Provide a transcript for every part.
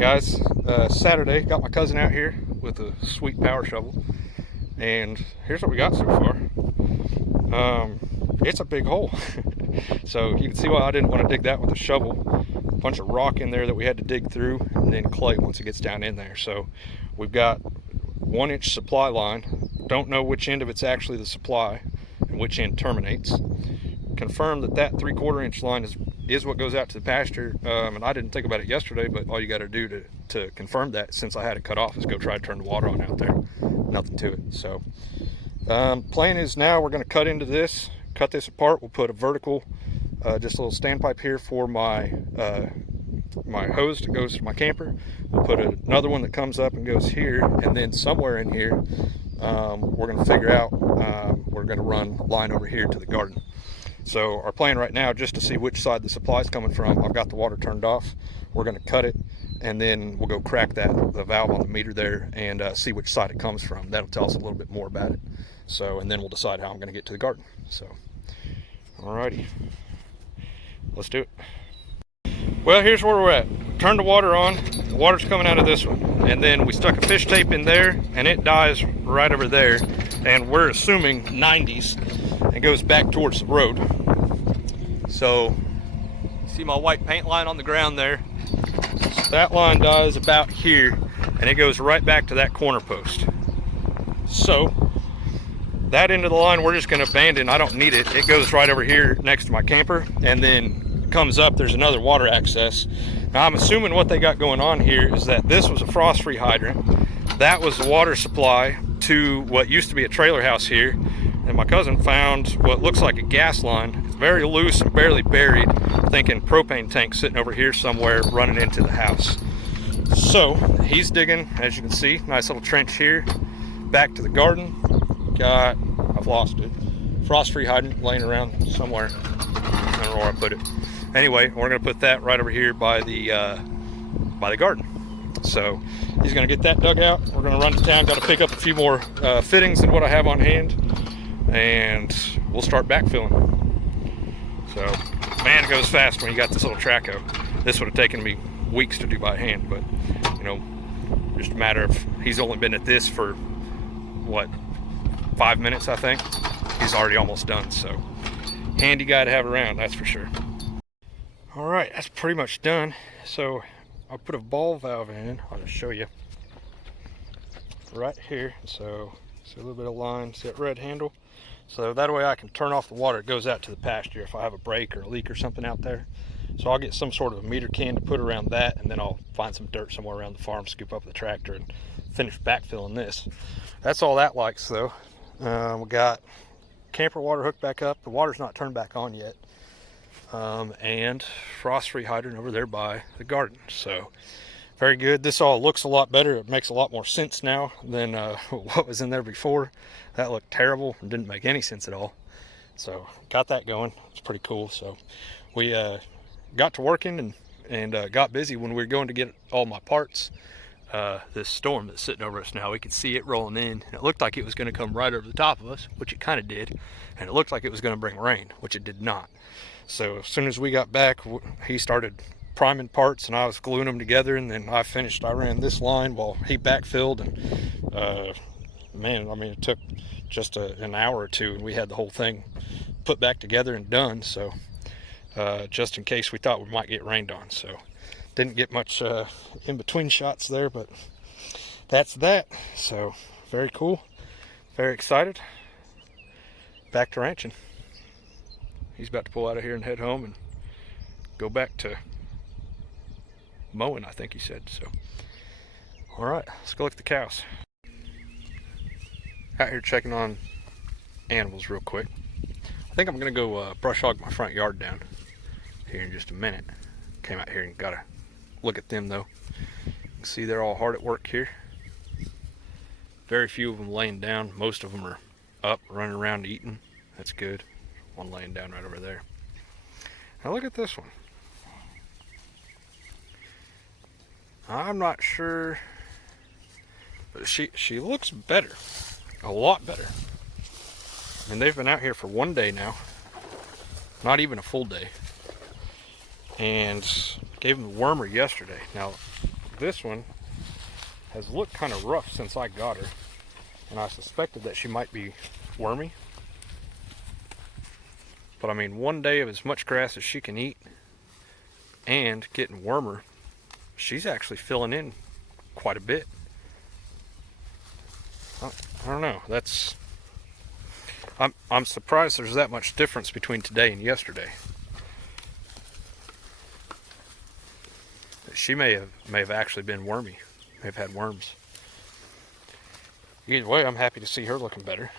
Guys, Saturday, got my cousin out here with a sweet power shovel, and here's what we got so far. It's a big hole. So you can see why I didn't want to dig that with a shovel. A bunch of rock in there that we had to dig through, and then clay once it gets down in there. So we've got 1-inch supply line. Don't know which end of it's actually the supply and which end terminates. Confirm that 3/4 inch line is what goes out to the pasture, and I didn't think about it yesterday, but all you got to do to confirm that, since I had it cut off, is go try to turn the water on out there. Nothing to it. So plan is now we're going to cut into this, cut this apart. We'll put a vertical, just a little standpipe here for my my hose that goes to my camper. We'll put another one that comes up and goes here, and then somewhere in here we're going to figure out we're going to run line over here to the garden. So our plan right now, just to see which side the supply is coming from, I've got the water turned off. We're going to cut it, and then we'll go crack the valve on the meter there and see which side it comes from. That'll tell us a little bit more about it. So, and then we'll decide how I'm going to get to the garden. So, alrighty, let's do it. Well, here's where we're at. Turn the water on. The water's coming out of this one, and then we stuck a fish tape in there, and it dies right over there. And we're assuming 90s, and goes back towards the road. So, see my white paint line on the ground there? So that line dies about here, and it goes right back to that corner post. So, that end of the line we're just going to abandon. I don't need it. It goes right over here next to my camper, and then comes up. There's another water access. Now, I'm assuming what they got going on here is that this was a frost-free hydrant. That was the water supply to what used to be a trailer house here. And my cousin found what looks like a gas line. It's very loose and barely buried, thinking propane tank sitting over here somewhere running into the house. So he's digging, as you can see, nice little trench here, back to the garden. Got, I've lost it, frost-free hydrant laying around somewhere. I don't know where I put it. Anyway, we're gonna put that right over here by the garden. So he's gonna get that dug out. We're gonna run to town, gotta pick up a few more fittings than what I have on hand, and we'll start backfilling. So, man, it goes fast when you got this little traco. This would have taken me weeks to do by hand, but, you know, just a matter of, he's only been at this for, what, 5 minutes, I think. He's already almost done, so handy guy to have around, that's for sure. All right, that's pretty much done. So I'll put a ball valve in. I'll just show you right here. So see a little bit of line, see that red handle? So that way I can turn off the water. It goes out to the pasture if I have a break or a leak or something out there. So I'll get some sort of a meter can to put around that, and then I'll find some dirt somewhere around the farm, scoop up the tractor, and finish backfilling this. That's all that likes though. We got camper water hooked back up. The water's not turned back on yet. And frost-free hydrant over there by the garden. So very good. This all looks a lot better. It makes a lot more sense now than what was in there before. That looked terrible and didn't make any sense at all. So got that going. It's pretty cool. So we got to working and got busy when we were going to get all my parts. This storm that's sitting over us now, we could see it rolling in, and it looked like it was going to come right over the top of us, which it kind of did, and it looked like it was going to bring rain, which it did not. So as soon as we got back, he started priming parts, and I was gluing them together, and then I ran this line while he backfilled, and man, I mean, it took just an hour or two, and we had the whole thing put back together and done. So just in case we thought we might get rained on. So didn't get much in between shots there, but that's that. So very cool, very excited. Back to ranching. He's about to pull out of here and head home and go back to mowing, I think he said. So all right, let's go look at the cows. Out here checking on animals real quick. I think I'm gonna go brush hog my front yard down here in just a minute. Came out here and gotta look at them though. You can see they're all hard at work here. Very few of them laying down. Most of them are up, running around eating. That's good. One laying down right over there. Now look at this one. I'm not sure, but she looks better, a lot better. I mean, they've been out here for 1 day now, not even a full day, and gave them the wormer yesterday. Now, this one has looked kind of rough since I got her, and I suspected that she might be wormy. But I mean, one day of as much grass as she can eat and getting warmer, she's actually filling in quite a bit. I don't know. I'm surprised there's that much difference between today and yesterday. She may have actually been wormy, may have had worms. Either way, I'm happy to see her looking better.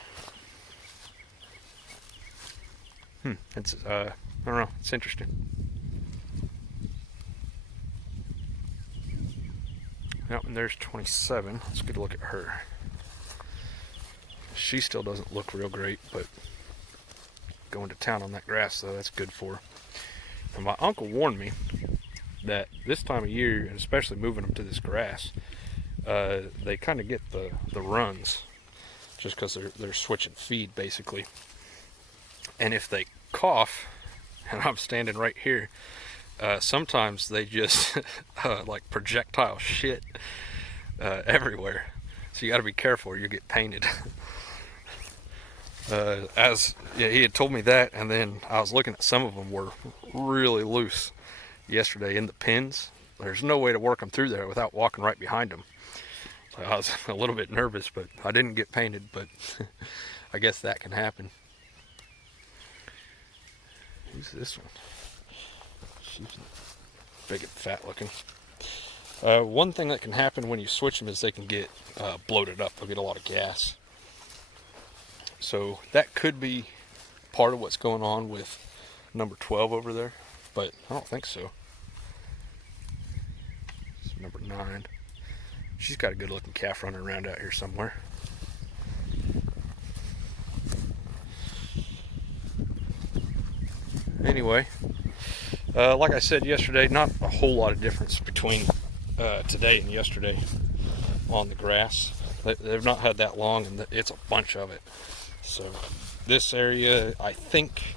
It's I don't know. It's interesting. Now, and there's 27. Let's get a look at her. She still doesn't look real great, but going to town on that grass, though, that's good for her. And my uncle warned me that this time of year, and especially moving them to this grass, they kind of get the runs, just because they're switching feed, basically. And if they cough, and I'm standing right here, sometimes they just like projectile shit everywhere. So you got to be careful or you get painted. He had told me that, and then I was looking at some of them were really loose yesterday in the pins. There's no way to work them through there without walking right behind them. So I was a little bit nervous, but I didn't get painted, but I guess that can happen. Who's this one? She's big and fat looking. One thing that can happen when you switch them is they can get bloated up. They'll get a lot of gas. So that could be part of what's going on with number 12 over there, but I don't think so. It's number 9. She's got a good looking calf running around out here somewhere. Anyway, like I said yesterday, not a whole lot of difference between today and yesterday on the grass. They've not had that long, and it's a bunch of it. So this area, I think,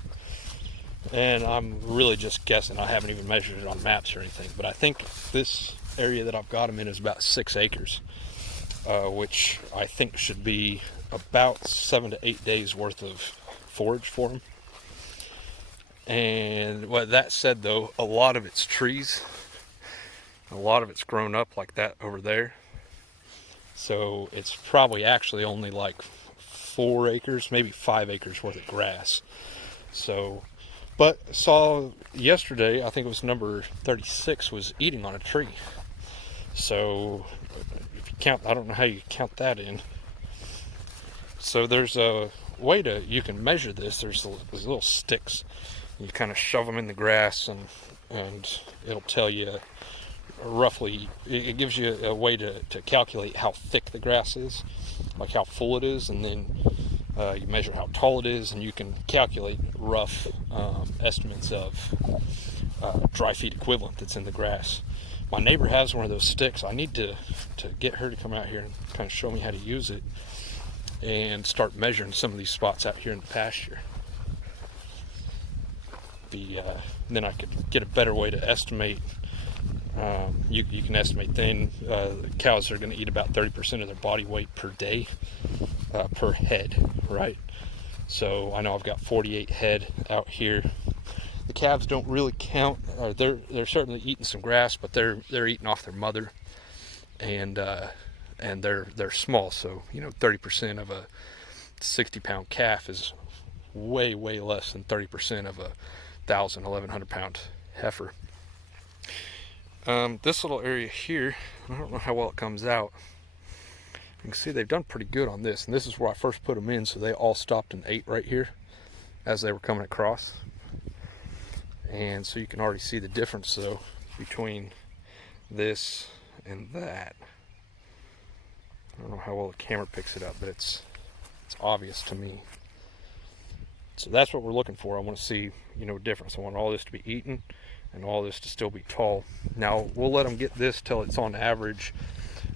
and I'm really just guessing, I haven't even measured it on maps or anything, but I think this area that I've got them in is about 6 acres, which I think should be about 7 to 8 days worth of forage for them. And with that said, though, a lot of it's trees. A lot of it's grown up like that over there. So it's probably actually only like 4 acres, maybe 5 acres worth of grass. So, but saw yesterday, I think it was number 36, was eating on a tree. So if you count, I don't know how you count that in. So there's a way you can measure this. There's little sticks. You kind of shove them in the grass, and it'll tell you roughly, it gives you a way to calculate how thick the grass is, like how full it is, and then you measure how tall it is, and you can calculate rough estimates of dry feet equivalent that's in the grass. My neighbor has one of those sticks. I need to get her to come out here and kind of show me how to use it and start measuring some of these spots out here in the pasture. Then I could get a better way to estimate. You can estimate then cows are going to eat about 30% of their body weight per day, per head, right? So I know I've got 48 head out here. The calves don't really count, or they're certainly eating some grass, but they're eating off their mother, and they're small. So 30% of a 60-pound calf is way less than 30% of a 1,100 pound heifer. This little area here, I don't know how well it comes out. You can see they've done pretty good on this, and this is where I first put them in, so they all stopped and ate right here as they were coming across. And so you can already see the difference, though, between this and that. I don't know how well the camera picks it up, but it's obvious to me. So that's what we're looking for. I want to see, difference. I want all this to be eaten and all this to still be tall. Now, we'll let them get this till it's on average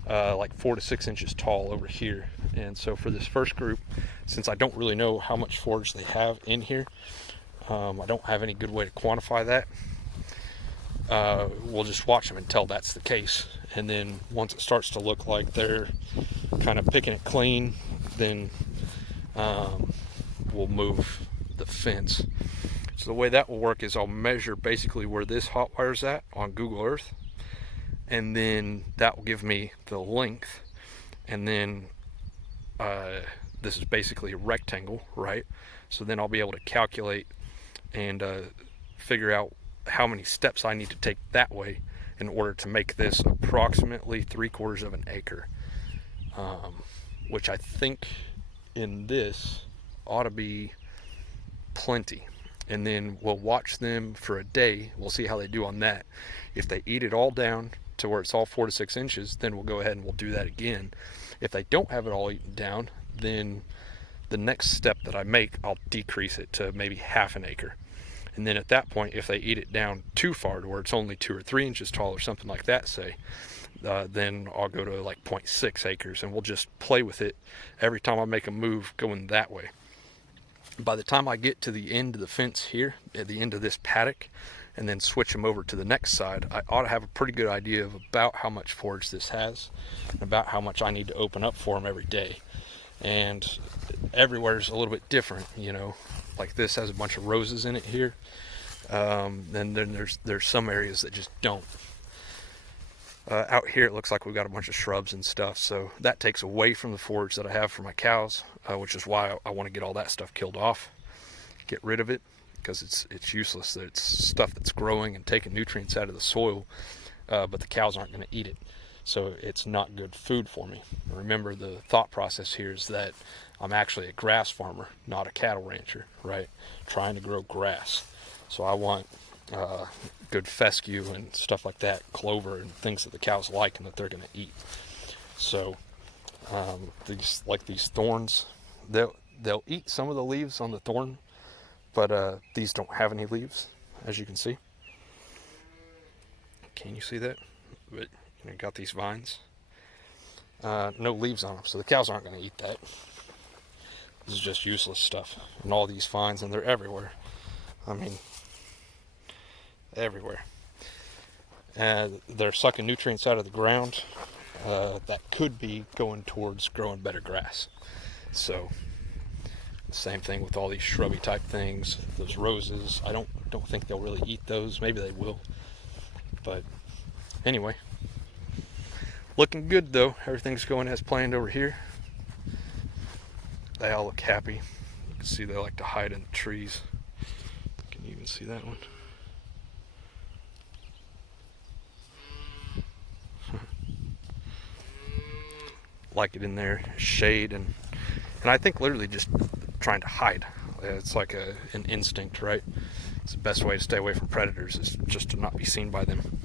like 4 to 6 inches tall over here. And so for this first group, since I don't really know how much forage they have in here, I don't have any good way to quantify that. we'll just watch them until that's the case. And then once it starts to look like they're kind of picking it clean, then we'll move the fence. So the way that will work is I'll measure basically where this hot wire's at on Google Earth, and then that will give me the length. And then this is basically a rectangle, right? So then I'll be able to calculate and figure out how many steps I need to take that way in order to make this approximately 3/4 of an acre, which I think in this ought to be plenty. And then we'll watch them for a day. We'll see how they do on that. If they eat it all down to where it's all 4 to 6 inches, then we'll go ahead and we'll do that again. If they don't have it all eaten down, then the next step that I make, I'll decrease it to maybe 1/2 acre. And then at that point, if they eat it down too far to where it's only 2 or 3 inches tall or something like that, say, then I'll go to like 0.6 acres, and we'll just play with it every time I make a move going that way. By the time I get to the end of the fence here, at the end of this paddock, and then switch them over to the next side, I ought to have a pretty good idea of about how much forage this has and about how much I need to open up for them every day. And everywhere's a little bit different, you know. Like this has a bunch of roses in it here. And then there's some areas that just don't. Out here it looks like we've got a bunch of shrubs and stuff, so that takes away from the forage that I have for my cows, which is why I want to get all that stuff killed off, get rid of it, because it's useless. It's stuff that's growing and taking nutrients out of the soil, but the cows aren't going to eat it, so it's not good food for me. Remember, the thought process here is that I'm actually a grass farmer, not a cattle rancher, right? Trying to grow grass. So I want good fescue and stuff like that, clover and things that the cows like and that they're going to eat. So these thorns, they'll eat some of the leaves on the thorn, but these don't have any leaves, as you can see. Can you see that? But you got these vines, no leaves on them, so the cows aren't going to eat that. This is just useless stuff. And all these vines, and they're everywhere. I mean, everywhere. And they're sucking nutrients out of the ground that could be going towards growing better grass. So same thing with all these shrubby type things. Those roses, I don't think they'll really eat those. Maybe they will, but anyway, looking good though. Everything's going as planned over here. They all look happy. You can see they like to hide in the trees. Can you even see that one? Like it in there, shade, and I think literally just trying to hide. It's like an instinct, right? It's the best way to stay away from predators is just to not be seen by them.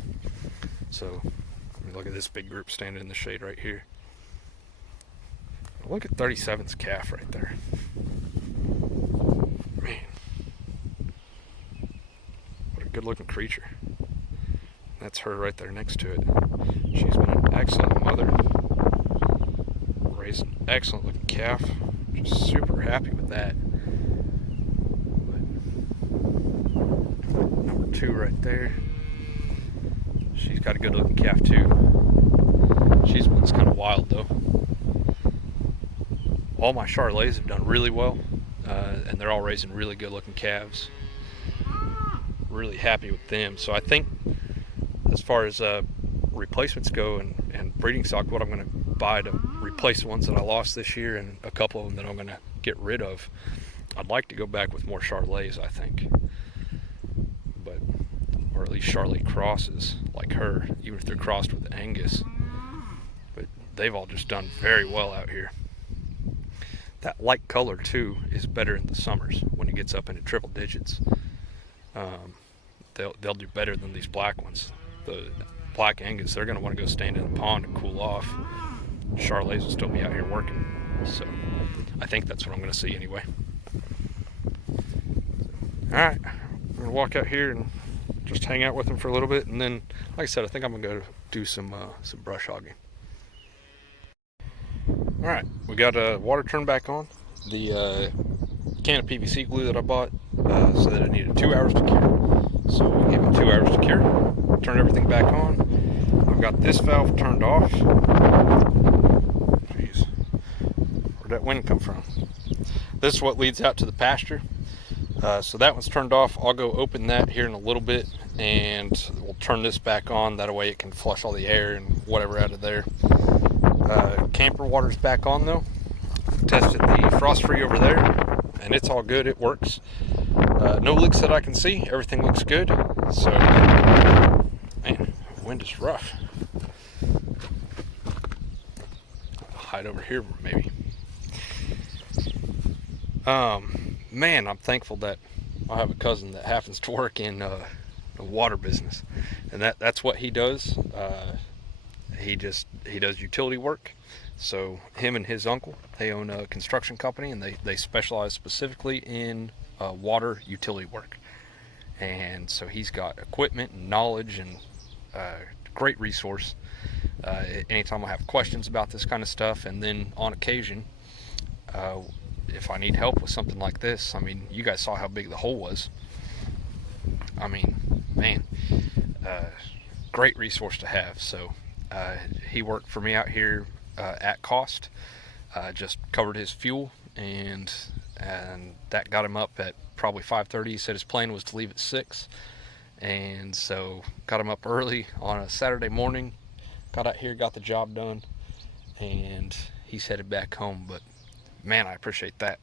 So look at this big group standing in the shade right here. Look at 37's calf right there. Man, what a good looking creature. That's her right there next to it. She's been an excellent mother. Raised an excellent looking calf. Just super happy with that. But number 2 right there. She's got a good looking calf too. She's one's kind of wild though. All my Charolais have done really well, and they're all raising really good looking calves. Really happy with them. So I think as far as replacements go and breeding stock, what I'm going to buy to replace the ones that I lost this year and a couple of them that I'm going to get rid of, I'd like to go back with more Charolais, I think. But, or at least Charolais crosses like her, even if they're crossed with Angus. But they've all just done very well out here. That light color too is better in the summers when it gets up into triple digits. They'll do better than these black ones. The black Angus, they're going to want to go stand in the pond and cool off. Charolais will still be out here working. So I think that's what I'm going to see anyway. Alright, I'm going to walk out here and just hang out with them for a little bit, and then, like I said, I think I'm going to go do some brush hogging. Alright, we got water turned back on. The can of PVC glue that I bought said that it needed 2 hours to cure. So we gave it 2 hours to cure. turn everything back on. I've got this valve turned off. Jeez, where'd that wind come from? This is what leads out to the pasture. So that one's turned off. I'll go open that here in a little bit, and we'll turn this back on. That way it can flush all the air and whatever out of there. Camper water's back on though. Tested the frost free over there, and it's all good. It works. No leaks that I can see. Everything looks good. So, man, the wind is rough. I'll hide over here maybe. Man, I'm thankful that I have a cousin that happens to work in the water business, and that's what he does. He does utility work. So him and his uncle, they own a construction company, and they specialize specifically in water utility work. And so he's got equipment and knowledge and great resource. Anytime I have questions about this kind of stuff, and then on occasion, if I need help with something like this, I mean, you guys saw how big the hole was. I mean, man, great resource to have. So he worked for me out here at cost. Just covered his fuel, and that got him up at probably 5:30. He said his plan was to leave at 6, and so got him up early on a Saturday morning. Got out here, got the job done, and he's headed back home. But man, I appreciate that.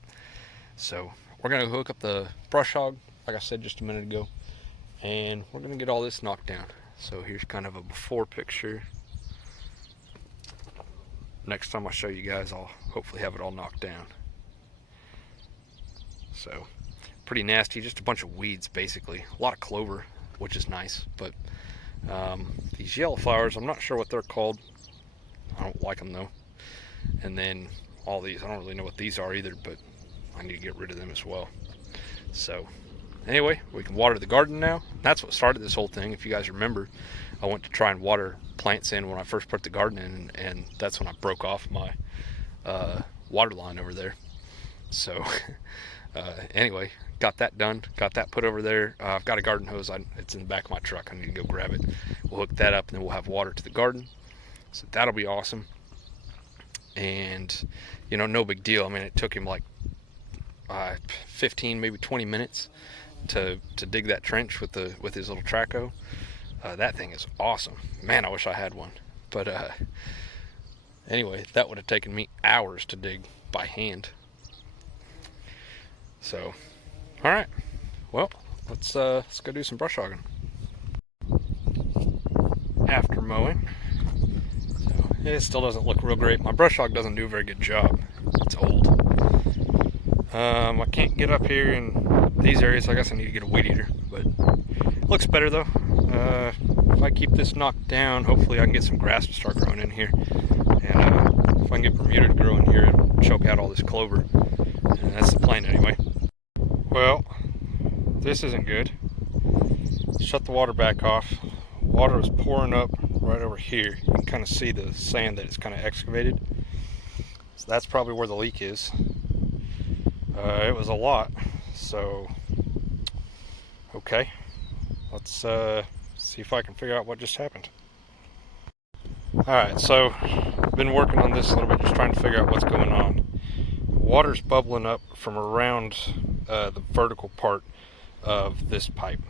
So we're gonna hook up the brush hog, like I said just a minute ago, and we're gonna get all this knocked down. So here's kind of a before picture. Next time I show you guys, I'll hopefully have it all knocked down. So pretty nasty, just a bunch of weeds basically. A lot of clover, which is nice, but these yellow flowers, I'm not sure what they're called. I don't like them though. And then all these, I don't really know what these are either, but I need to get rid of them as well. So anyway, we can water the garden now. That's what started this whole thing. If you guys remember, I went to try and water plants in when I first put the garden in, and that's when I broke off my water line over there. So anyway, got that done, got that put over there. I've got a garden hose. It's in the back of my truck. I need to go grab it. We'll hook that up, and then we'll have water to the garden. So that'll be awesome. And you know, no big deal. I mean, it took him like 15, maybe 20 minutes to dig that trench with his little traco. That thing is awesome. Man, I wish I had one. But anyway, that would have taken me hours to dig by hand. So, all right. Well, let's go do some brush hogging. After mowing. So, it still doesn't look real great. My brush hog doesn't do a very good job. It's old. I can't get up here in these areas. I guess I need to get a weed eater, but it looks better though. If I keep this knocked down, hopefully I can get some grass to start growing in here. And if I can get Bermuda to grow in here, it'll choke out all this clover. And that's the plan anyway. Well, this isn't good. Shut the water back off. Water is pouring up right over here. You can kind of see the sand that it's kind of excavated. So that's probably where the leak is. It was a lot. So, okay. Let's see if I can figure out what just happened. Alright, so I've been working on this a little bit, just trying to figure out what's going on. Water's bubbling up from around the vertical part of this pipe.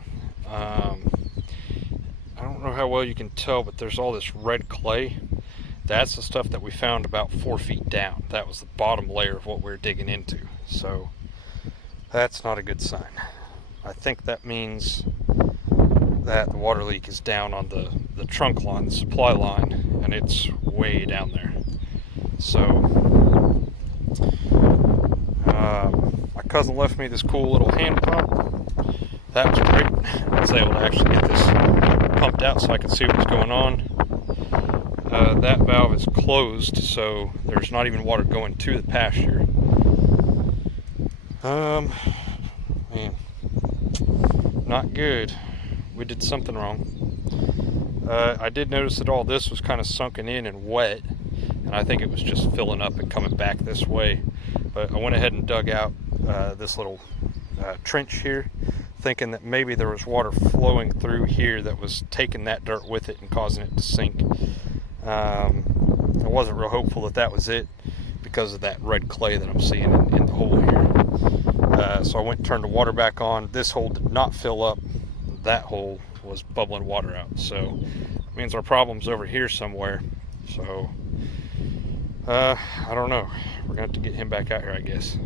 I don't know how well you can tell, but there's all this red clay. That's the stuff that we found about 4 feet down. That was the bottom layer of what we were digging into. So that's not a good sign. I think that means that the water leak is down on the trunk line, the supply line, and it's way down there. So my cousin left me this cool little hand pump. That was great. I was able to actually get this pumped out so I could see what was going on. That valve is closed, so there's not even water going to the pasture. Man, not good. We did something wrong. I did notice that all this was kind of sunken in and wet, and I think it was just filling up and coming back this way. But I went ahead and dug out this little trench here, thinking that maybe there was water flowing through here that was taking that dirt with it and causing it to sink. I wasn't real hopeful that that was it because of that red clay that I'm seeing in the hole here. So I went and turned the water back on. This hole did not fill up. That hole was bubbling water out. So it means our problem's over here somewhere. So I don't know. We're gonna have to get him back out here, I guess.